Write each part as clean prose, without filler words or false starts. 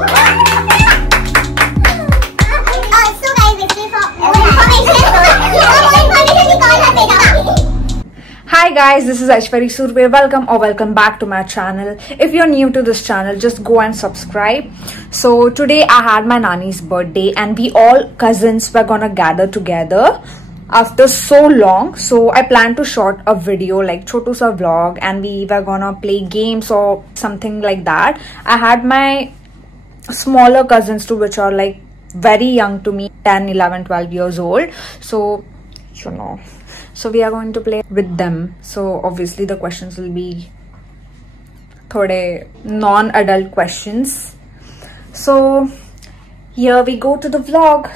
Hi guys, this is Aishwari Surve. Welcome back to my channel. If you're new to this channel, just go and subscribe. So today I had my Nani's birthday and we all cousins were gonna gather together after so long. So I planned to shoot a video like chotu sa vlog and we were gonna play games or something like that. I had my smaller cousins too, which are like very young to me, 10, 11, 12 years old. So you know, so we are going to play with them. So obviously the questions will be thode non-adult questions. So here we go to the vlog.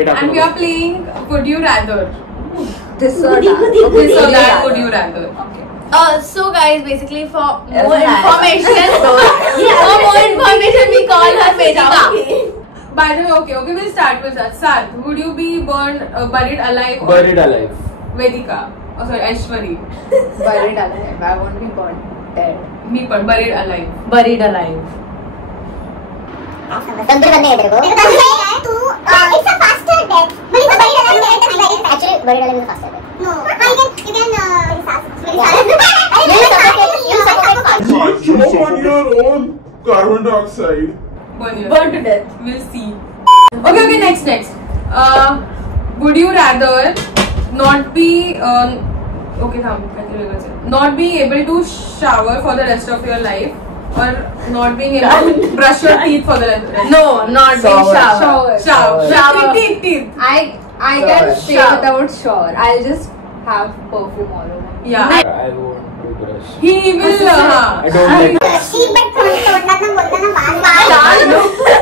And we are playing Would You Rather. This or that. Would you rather? Okay. So guys, basically for more information, we call her Vedika. By the way, okay, we'll start with that. Sat, would you be buried alive? Buried alive. Vedika. Oh sorry, Aishwari. Buried alive. I won't be born dead. Me but buried alive. Buried alive. It's a faster death. But it's buried alive. Actually, buried alive is a faster death. No. You can choke on your own carbon dioxide. Burn to death. We'll see. Okay, next. Would you rather not be not be able to shower for the rest of your life, or not being able to brush your teeth for the rest of your life? No, not being shower. Teeth. I can stay without shower. I'll just have perfume all over. Yeah. I won't do brush. He will. I don't like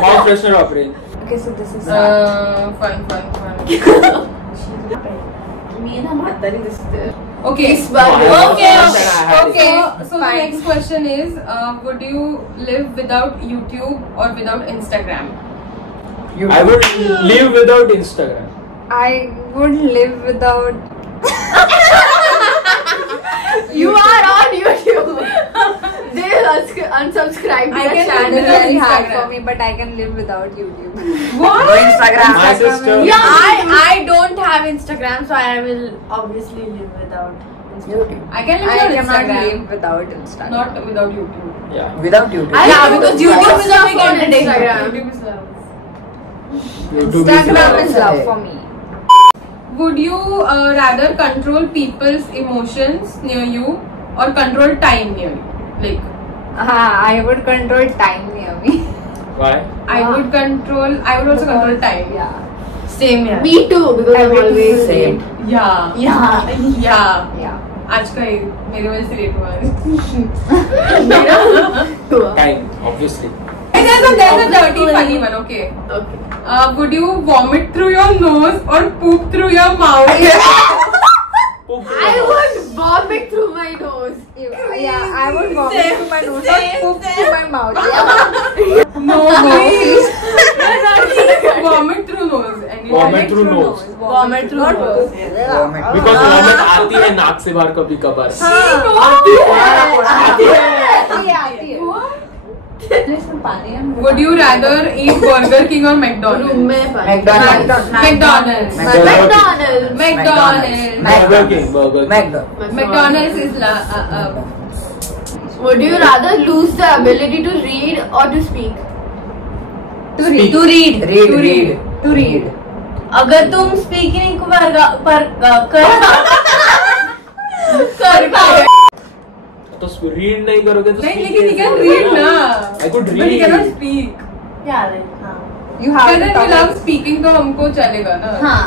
mouth freshener operate. Okay, so this is fun. Okay. So the next question is, would you live without YouTube or without Instagram? I would live without Instagram. I would live without. You are on YouTube. This is unsubscribe to I your can channel. live It's very hard Instagram. for me, but I can live without YouTube. What? Instagram. My sister. Yeah, I don't have Instagram, so I will obviously live without Instagram. I can live I without cannot Instagram. live without Instagram. Not without YouTube. Yeah. Without YouTube. Yeah, because YouTube is a big on entertainment. YouTube is love. YouTube Instagram is is love for me. Would you rather control people's emotions near you or control time near you? Like, I would control time near me. Why? I would also control time. Yeah. Same here. Me too, because I'm Everything always is late. Yeah. Yeah. Yeah. Yeah. आज का ही मेरे वजह से late हुआ है. Time, obviously. There's a dirty funny one. Okay. Okay. Would you vomit through your nose or poop through your mouth? I would vomit through my nose. Yeah, I would vomit through my nose or poop through my mouth. No, please. Vomit through nose. Vomit through nose. Vomit through Not nose. poop. Because vomit आती है नाक से बाहर कभी कभार. आती है. इसमें पानी है. Would you rather eat Burger King or McDonald's? Room में पानी. McDonald's. McDonald's. Burger King. Burger King. McDonald's is Would you rather lose the ability to read or to speak? To read. To read. अगर तुम speaking को कर पाओ तो read नहीं करोगे तो नहीं, speak लेकिन you कैसे can करोगे? read ना. I could But you read. cannot speak. क्या रे हाँ You have Whether to we love speaking तो हमको चलेगा ना. हाँ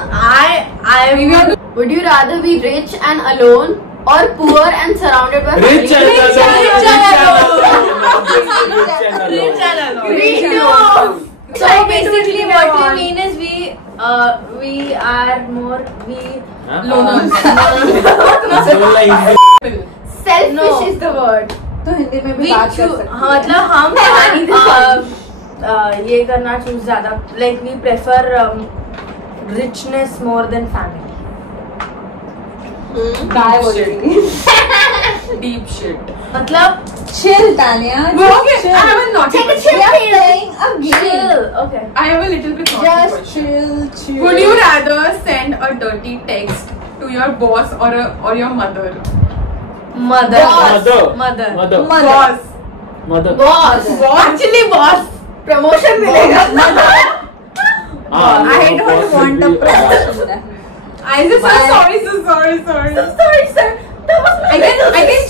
I We have to. would you rather be rich and alone or poor and surrounded by Rich and family? Rich and alone. Me too. So basically what we mean is we are more Loners. selfish is the word. तो हिंदी में भी We बात कर choose सकते हैं. मतलब हम ये करना चूज ज्यादा like we prefer richness more than family. काय बोलेगी? Deep shit. मतलब Chill, Tanya. Okay, I have a naughty question. We are playing a game. chill. Okay. I have a little bit naughty Just question. chill. Would you rather send a dirty text to your boss or your mother? Mother. Mother. Boss. Mother. Boss. Actually boss. Promotion मिलेगा. I don't want a promotion. I just so sorry. Sorry sir. I can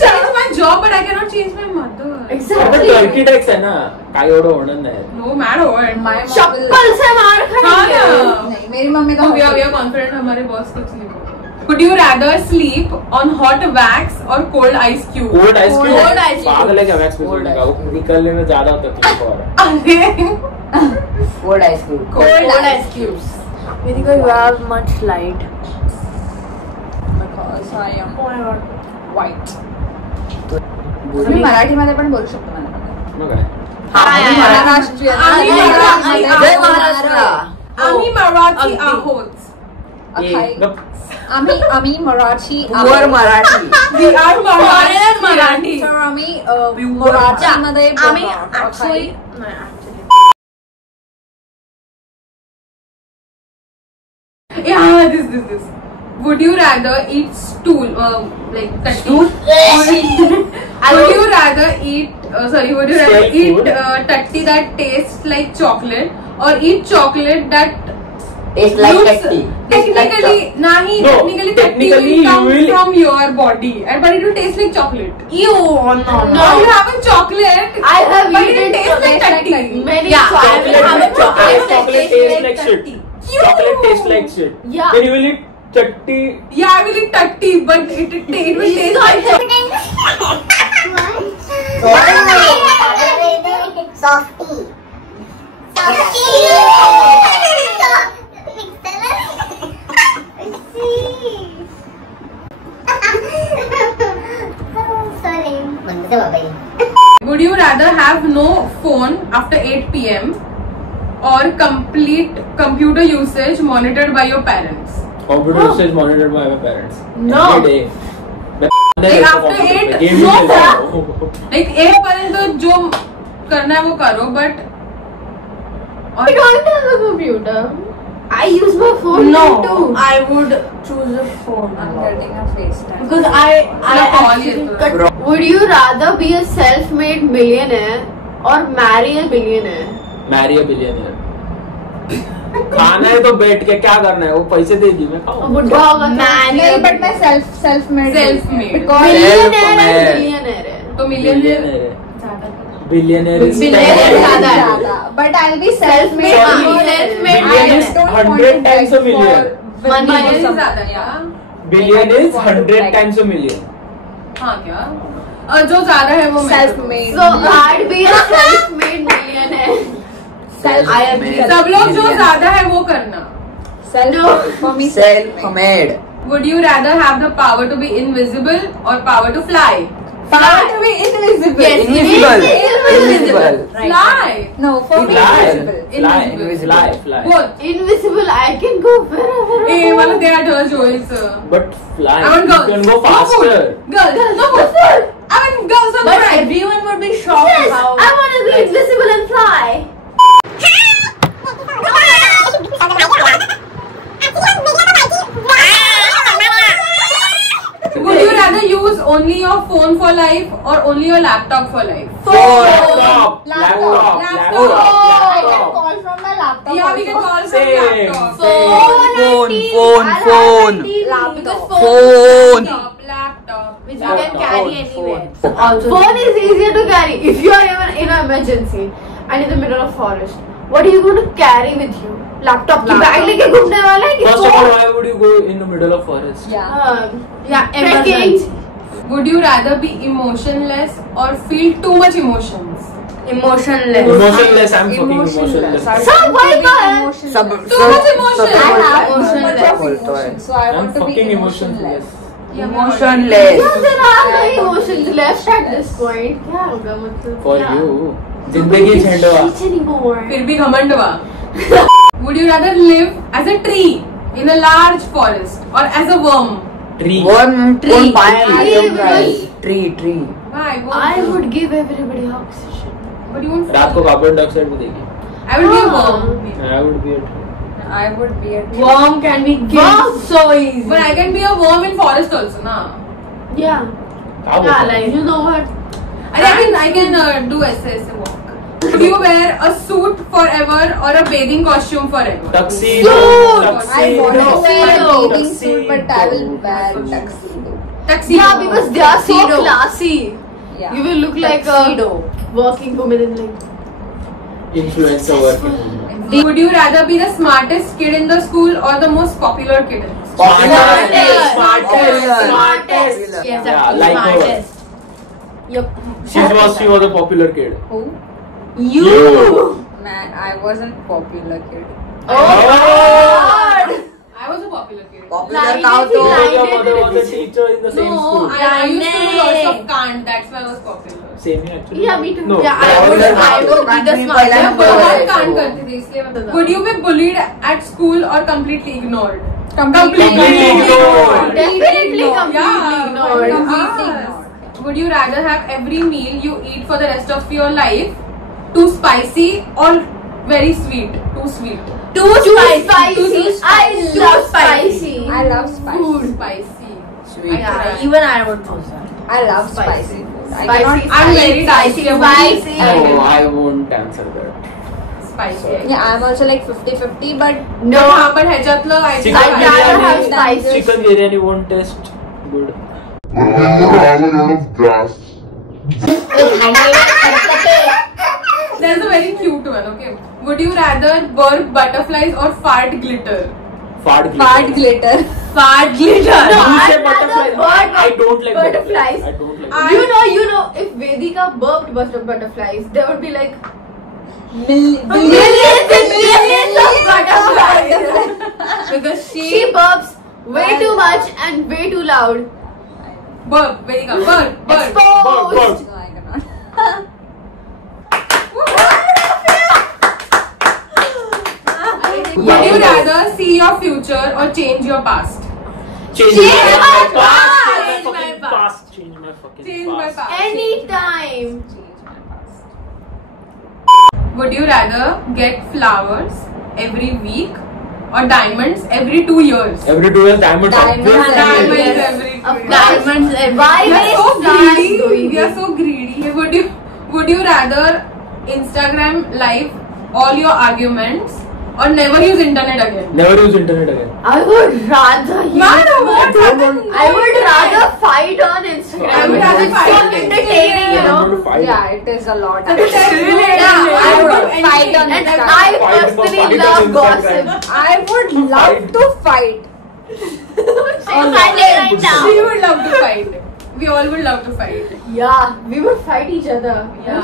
change my job, but I cannot change my mother. Exactly. Turkey tax आहे ना काय एवढं होणार नाही. No matter what. My mom will. चप्पल से मार हाँ खाएंगे. ना. नहीं, मेरी मम्मी तो We are confident हमारे boss कुछ नहीं बोलेंगे. Would you rather sleep on hot wax or cold ice cube? Cold ice Cold ice cube. पागल है क्या वैक्स पे Cold सोने ice का वो cube. निकलने में ज्यादा होता है और अरे Cold ice cream. Cold ice cubes. Vedika, you have much light. Because I am Oh my god. white. तुम्ही मराठीमध्ये पण बोलू शकतो मला. मग काय आम्ही महाराष्ट्रीयन. आम्ही आम्ही जय महाराष्ट्र. आम्ही मराठी अगदी. आहोत. गप. आम्ही Marathi Pure Marathi. We are Foreigner Marathi. Marathi. तर आम्ही मराठीमध्ये आम्ही बोलतो. actually Yeah, this. Would you rather eat stool, like tatti? Would you rather eat Stale food? tatti that tastes like chocolate or eat chocolate that Tastes like looks tatti. technically nahi No, technically tatti technically will come you will- from your body and but it will taste like chocolate. Ew, no. Now you have a chocolate. I have but it eaten tastes like tatti. Many Yeah, so I will have a chocolate that Chocolate tastes tastes like shit. tatti. Chocolate tastes like shit. Yeah. Then you will eat chatti. Yeah, I will eat tatti, but it will taste like chocolate. Softy. Would you rather have no phone after 8 p.m. or complete computer usage monitored by your parents? Computer usage monitored by my parents. No. Every day. Like after 8, no. Like 8 पर्यंत जो करना है वो करो, but I don't have a computer. I use my phone too. I would choose a phone. I'm getting a FaceTime. Because I actually would you rather be a self-made millionaire or marry a billionaire? Marry a billionaire. खाना है तो बैठ के क्या करना है, वो पैसे देगी मैं खाऊं. बुढ़ा होगा नहीं, but मैं self-made because millionaire है. तो millionaire Billionaire is ज़्यादा है. but I'll be self-made. Self-made I just don't 100 want times a like million. for Money money is or ज़्यादा something. है. Billion is 100 times a million. हाँ क्या? जो ज़्यादा है वो Self-made. So I'd be a self-made millionaire. I agree. सब लोग जो ज़्यादा है वो करना. For me, Self-made. Would you rather have the power to be invisible or power to fly? power to be invisible. Yes. Invisible. Fly. No, for me, Fly. invisible. Fly. Both. Invisible, I can go wherever I Hey, want. one of their choice. But fly. I want girls. You can go No food. faster. Girls. No food. I want girls on But the right. everyone would be shocked. Yes, how I want to be invisible and fly. Would you rather use only your phone for life or only your laptop for life? Laptop. Laptop. I can call from my laptop. Yeah, we can also. call from Same. laptop. Phone. Because Phone. Laptop. which you can carry anywhere. Phone is easier to carry. If you are even in an emergency and in the middle of forest, what are you going to carry with you? Laptop की bag लेके घूमने वाला है कि First of all, phone? why would you go in the middle of forest? Yeah. Yeah, emergency. Would you rather be emotionless or feel too much emotions? Emotionless. Emotionless. I'm fucking emotionless. सब वही तो है. Sub. Too much emotion. I have too Emotionless. much of बोलता है. emotion, so I I'm want to be fucking emotionless. emotionless. Emotionless. Yeah, there are no emotions left at this point. क्या होगा मतलब? For क्या? you. जिंदगी झंडवा. Reach anymore. फिर भी घमंडवा. Would you rather live as a tree in a large forest or as a worm? Tree. One Tree. pine. Tree. Why? I would give everybody oxygen. But you won't. रात को carbon dioxide भी देगी. I would be a worm. I would be a tree. I would be a tree. Worm can be Wow, so easy. But I can be a worm in forest also, na. Yeah. क्या Yeah, बोलता है? like you know what? I can do essay walk. Would you wear a suit forever or a bathing costume forever? Tuxedo. I want to wear a Tuxedo. bathing suit, but I will wear tuxedo. Tuxedo. Yeah, because they are so classy. Yeah. You will look like a working woman in like. Influencer working. Would you rather be the smartest kid in the school or the most popular kid in the school? Smartest. Yes, Yeah, like her. smartest. Yup. She was a popular kid. Who? You. Man, I wasn't popular kid. Oh God! I was a popular kid. Popular Like now anything to. like- Your mother was a teacher in the same No, school. I used to do lots of can't. That's why I was popular. Same here actually. Yeah, me too. No. Yeah, I that would was be the Country smartest. पहला मैं number बहुत है, कांड so- करती थी इसलिए मैं बता. Would you be bullied at school or completely ignored? Completely ignored. Definitely completely Yeah, ignored. Completely Yes. ignored. Would you rather have every meal you eat for the rest of your life too spicy or very sweet? Too sweet. Too spicy. I love spicy. I love spicy. Food spicy. Sweet. Yeah, even I would choose that. I love Spicy. spicy food. I Spicy. cannot. I'm very spicy. Spicy. Oh, I won't answer that. Spicy. Yeah, I'm also like 50-50, but No. हाँ but ह्याच्यातलं I think Chicken I'd rather have biryani. spicy. Chicken biryani won't taste good. But then you have a lot of gas. There's a very cute one. Okay. Would you rather burp butterflies or fart glitter? Fart glitter. fart glitter. Fart glitter. No, You say I'd butterflies. rather I don't like butterflies. I don't like You know, if Vedika burped butterflies, there would be like Millions millions and millions of butterflies. Because she burps way too much and way too loud. Burp. Vedika. Burp. Burp. Exposed. Burp. No, I cannot. Would you rather see your future or change your past? Change Change my my past. Change my past. my fucking Change my past. past. Anytime. Change my past. Would you rather get flowers every week or diamonds every 2 years? Every 2 years, diamonds. Diamonds Diamonds Yes. every 2 Of years. diamonds every. We are so stars greedy. doing We are this? so greedy. Would you rather Instagram live all your arguments or never use internet again? Never use internet again. I would rather. Man, what happened? I would rather fight on Instagram. I would rather It's fight so on entertaining, Instagram. you know. I'm going to fight. Yeah, it is a lot. Yeah, I would fight on And Instagram. I Fight for personally fight love on Instagram. gossip. I would love to fight. Right now. We would love to fight. We all would love to fight. Yeah, we would fight each other. Yeah.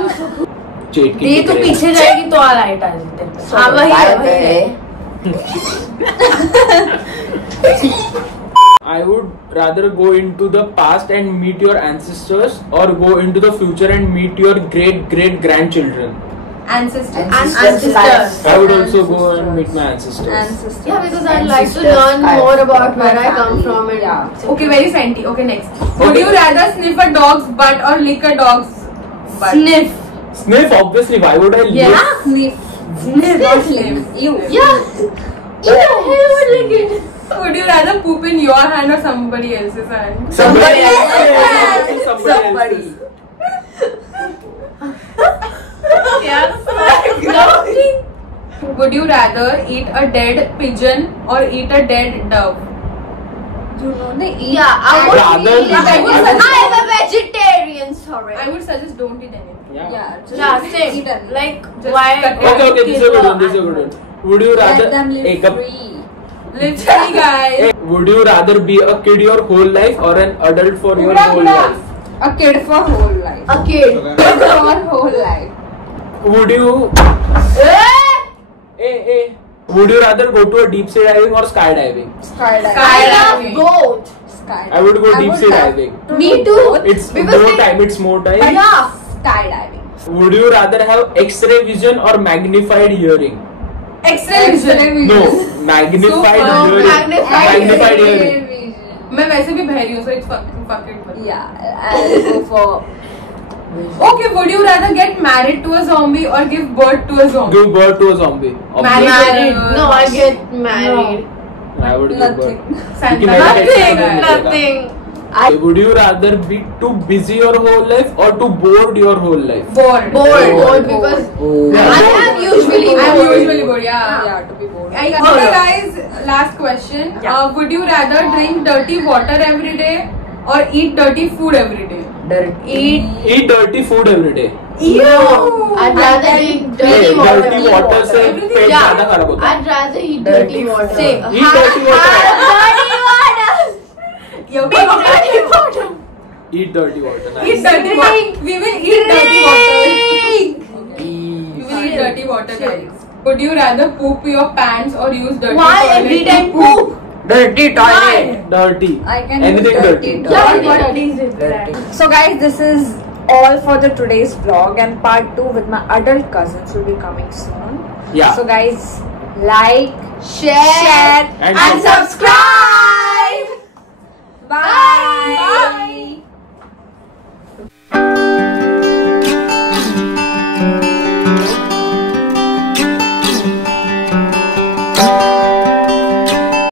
चेट की ये तो टिकरे। पीछे जाएगी तो आ right आ जाते हैं। हाँ वही है, वही है। I would rather go into the past and meet your ancestors, or go into the future and meet your great grandchildren. Ancestors. Ancestors. I would also go and meet my ancestors. Ancestors. Yeah, because I'd like to Ancestors learn kind more of about my where I come family. from and Yeah. Okay, very senti. Okay, next. Would you rather sniff a dog's butt or lick a dog's butt? sniff. Sniff, obviously. Why would I lick? Sniff. Sniff. Not slim. You. Yeah. Yeah, I would like it. Would you rather poop in your hand or somebody else's hand? Somebody else's else. Somebody else. Would you rather eat a dead pigeon or eat a dead dove? You know the Yeah, I would Rather- eat it. I would- I'm a vegetarian, sorry. I would suggest don't eat anything. Yeah. Yeah, just Yeah, eat same. them. Like, Just why? cut it. Okay, this is a good one. This is a good one. Would you rather Let them live एक up- free. Literally, guys. Would you rather be a kid your whole life or an adult for your whole life? A kid for whole life. A kid. For whole life. Would you would you rather go to a deep sea diving or skydiving? Skydiving. I love Skydiving. both. Skydiving. I would go deep sea love diving. to Me do too. both, It's Because more they- time. It's more time. Yeah. Skydiving. Would you rather have X-ray vision or magnified hearing? X-ray vision. No, magnified So, hearing. magnified hearing. मैं वैसे भी बहरी हूँ, so it's fuck it. Yeah, I'll go for. Okay, would you rather get married to a zombie or give birth to a zombie? Give birth to a zombie. Married. Married. No, I get married. I would give Nothing. birth. Santa. Nothing. Nothing. Nothing. Would you rather be too busy your whole life or too bored your whole life? Bored. Bored because I am usually I'm bored. usually bored. Yeah. Yeah, to be bored. Okay, guys. Last question. Would you rather drink dirty water every day or eat dirty food every day? Eat dirty food every day. No, I'd rather eat dirty dirty water. water से पेट ज़्यादा खराब होता है. I'd rather eat dirty water. Same. Eat dirty water. Dirty water. Dirty water. Eat dirty water. Nice. Eat dirty water. We will eat dirty water. We will eat dirty water, guys. Would you rather poop your pants or use dirty Why toilet every to time poop? poop? Dirty toilet. Dirty. I can Anything use dirty. dirty. Dirty. So guys, this is all for the today's vlog, and part 2 with my adult cousins will be coming soon. Yeah. So guys, like, Share And and subscribe. bye.